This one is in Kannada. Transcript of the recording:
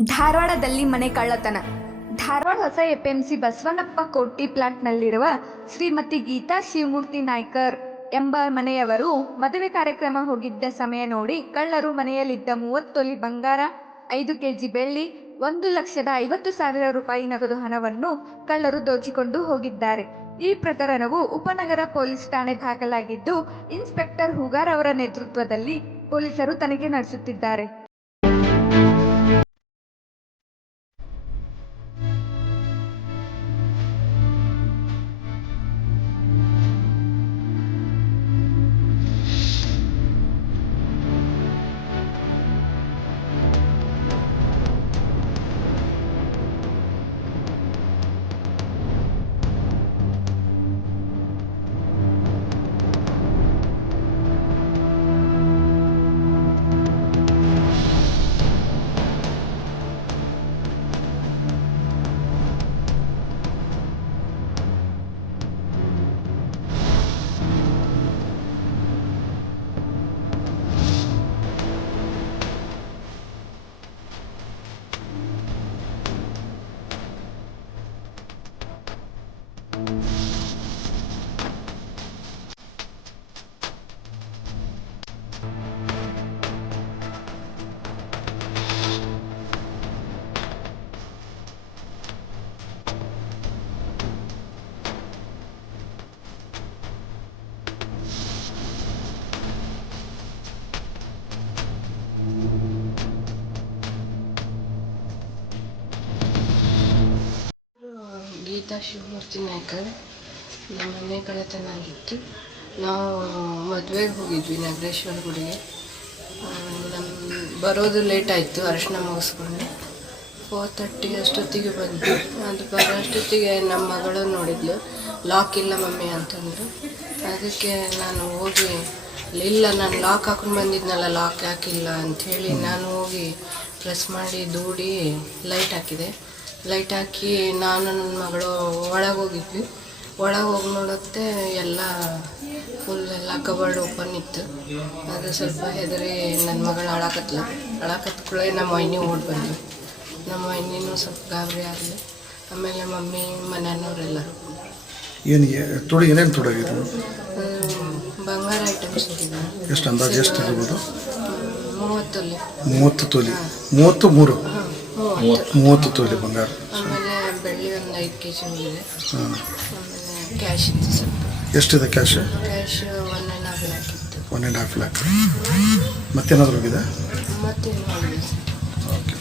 ಧಾರವಾಡದಲ್ಲಿ ಮನೆ ಕಳ್ಳತನ. ಧಾರವಾಡ ಹೊಸ ಎಪಿಎಂಸಿ ಬಸವನಪ್ಪ ಕೋಟಿ ಪ್ಲಾಟ್ನಲ್ಲಿರುವ ಶ್ರೀಮತಿ ಗೀತಾ ಶಿವಮೂರ್ತಿ ನಾಯ್ಕರ್ ಎಂಬ ಮನೆಯವರು ಮದುವೆ ಕಾರ್ಯಕ್ರಮ ಹೋಗಿದ್ದ ಸಮಯ ನೋಡಿ ಕಳ್ಳರು ಮನೆಯಲ್ಲಿದ್ದ 30 ತೊಲಿ ಬಂಗಾರ, 5 ಕೆಜಿ ಬೆಳ್ಳಿ, 1,50,000 ರೂಪಾಯಿ ನಗದು ಹಣವನ್ನು ಕಳ್ಳರು ದೋಚಿಕೊಂಡು ಹೋಗಿದ್ದಾರೆ. ಈ ಪ್ರಕರಣವು ಉಪನಗರ ಪೊಲೀಸ್ ಠಾಣೆ ದಾಖಲಾಗಿದ್ದು, ಇನ್ಸ್ಪೆಕ್ಟರ್ ಹೂಗಾರ್ ಅವರ ನೇತೃತ್ವದಲ್ಲಿ ಪೊಲೀಸರು ತನಿಖೆ ನಡೆಸುತ್ತಿದ್ದಾರೆ. ಗೀತಾ ಶಿವಮೂರ್ತಿ ನಾಯ್ಕರ್. ನಮ್ಮ ಮನೆ ಕಳ್ಳತನ ಆಗಿತ್ತು. ನಾವು ಮದುವೆಗೆ ಹೋಗಿದ್ವಿ ನಾಗರೇಶ್ವರ ಗುಡಿಗೆ. ಬರೋದು ಲೇಟ್ ಆಯಿತು. ಅರಶಿನ ಮುಗಿಸ್ಕೊಂಡು 4:30 ಅಷ್ಟೊತ್ತಿಗೆ ಬಂದ್ವಿ. ಅದು ಬರೋ ಅಷ್ಟೊತ್ತಿಗೆ ನಮ್ಮ ಮಗಳು ನೋಡಿದ್ಲು, ಲಾಕ್ ಇಲ್ಲ ಮಮ್ಮಿ ಅಂತಂದರು. ಅದಕ್ಕೆ ನಾನು ಹೋಗಿ, ಇಲ್ಲ ನಾನು ಲಾಕ್ ಹಾಕೊಂಡು ಬಂದಿದ್ನಲ್ಲ, ಲಾಕ್ ಯಾಕಿಲ್ಲ ಅಂಥೇಳಿ ನಾನು ಹೋಗಿ ಪ್ರೆಸ್ ಮಾಡಿ ದೂಡಿ ಲೈಟ್ ಹಾಕಿದೆ. ಲೈಟ್ ಹಾಕಿ ನಾನು ನನ್ನ ಮಗಳು ಒಳಗೆ ಹೋಗಿದ್ವಿ. ಒಳಗೆ ಹೋಗಿ ನೋಡುತ್ತೆ ಎಲ್ಲ ಫುಲ್ ಎಲ್ಲ ಕಬರ್ಡ್ ಓಪನ್ ಇತ್ತು. ಅದು ಸ್ವಲ್ಪ ಹೆದರಿ ನನ್ನ ಮಗಳು ಅಳಕತ್ಕೊಳ್ಳೆ ನಮ್ಮ ವೈನಿ ಓಡಿ ಬಂದ್ವಿ. ನಮ್ಮ ವೈನಿನೂ ಸ್ವಲ್ಪ ಗಾಬರಿ ಆಗಲಿ. ಆಮೇಲೆ ಮಮ್ಮಿ ಮನೆಯವ್ರೆಲ್ಲರೂ ಏನೇನು ತೊಡಗಿದ್ರು? ಬಂಗಾರ ಐಟಮ್ಸ್ ಹೋಗಿದ್ವಿ. ಎಷ್ಟು ಅಂದಾಜು ಎಷ್ಟು ಇರ್ಬೋದು? 30 ತೊಲಿ. 30 ತೊಲಿ ಬಂಗಾರ. ಆಮೇಲೆ ಬೆಳ್ಳಿ ಒಂದು 5 ಕೆಜಿ ಹೋಗಿದೆ. ಆಮೇಲೆ ಕ್ಯಾಶ್ ಇತ್ತು ಸ್ವಲ್ಪ. ಎಷ್ಟಿದೆ ಕ್ಯಾಶ್? 1.5 ಲ್ಯಾಕ್ ಇತ್ತು. 1.5 ಲ್ಯಾಕ್. ಮತ್ತೇನಾದರೂ ಹೋಗಿದೆ? ಮತ್ತೇನು ಹೋಗಿದೆ. ಓಕೆ.